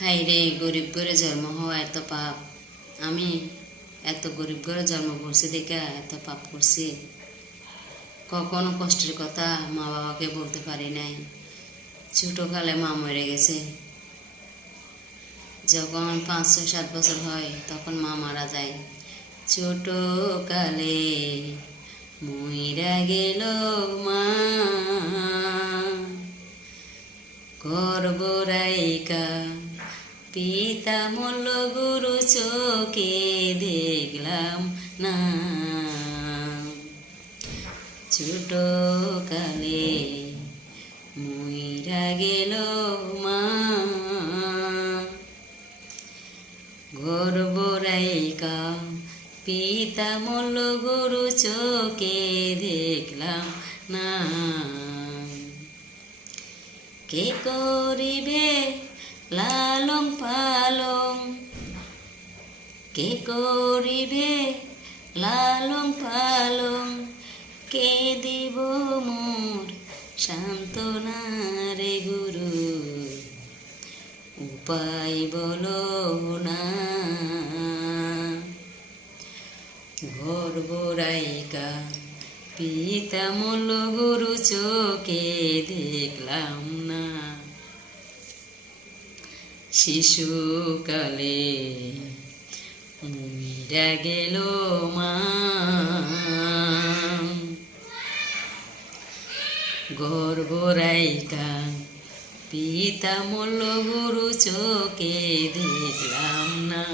High রে, গরিব ঘরে জন্ম হওয়া এত পাপ। আমি এত গরিব ঘরে জন্ম করছি দেখে এত পাপ করছি। কখনো কষ্টের কথা মা বাবাকে বলতে পারি নাই। ছোটকালে মা মরে গেছে। যখন 5-6-7 বছর হয় তখন মা মারা যায়। ছোটকালে মইরা গেল মা, গর্বরাইকা পিতা মল্ল গুরু চোখে দেখলাম না। ছোটকালে মইরা গেল মা, গর্বরাইকা পিতা মল্ল গুরু চোখে দেখলাম না। কে করিবে লালন পালন, কে করিবে লালন পালন, কে দিব মোর সান্ত্বনা রে গুরু, উপায় বলো না। গর্বরাইকা পিতা মল্ল গুরু চোখে দেখলাম না। শিশুকালে মইরা গেল মা, গর্বরাইকা পিতা মল্ল গুরু চোখে দেখলাম না।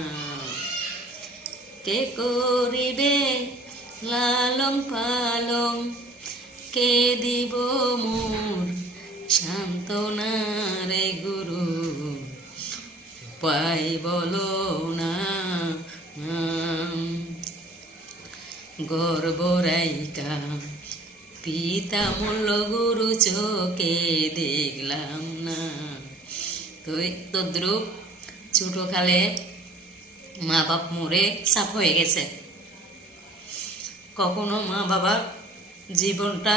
কে করিবে লালন পালন, কে দিব মোর সান্ত্বনা রে গুরু, উপায় বলো না। গর্বরাইকা পিতা মল্ল গুরু চোখে দেখলাম না। তদ্রুপ ছোটকালে মা বাপ মরে সাপ হয়ে গেছে। কখনো মা বাবার জীবনটা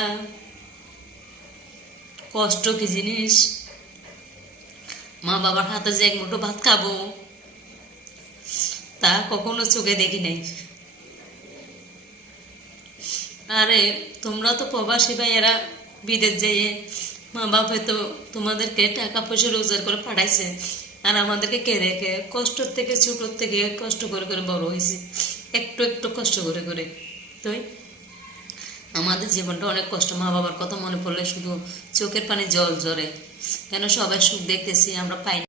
কষ্ট কি জিনিস, মা বাবার হাতে যে এক মুঠো ভাত খাবো তা কখনো চোখে দেখি নাই। আরে তোমরা তো প্রবাসী ভাইয়েরা, বিদেশ যেয়ে মা বাপ হয়তো তোমাদেরকে টাকা পয়সা রোজগার করে পাঠাইছে, আর আমাদেরকে কে রেখে কষ্ট থেকে ছোট থেকে কষ্ট করে করে বড় হয়েছে, একটু একটু কষ্ট করে করে। তো আমাদের জীবনটা অনেক কষ্ট। মা বাবার কথা মনে পড়লে শুধু চোখের পানি জল ঝরে। কেন সবাই সুখ দেখতেছি, আমরা পাই।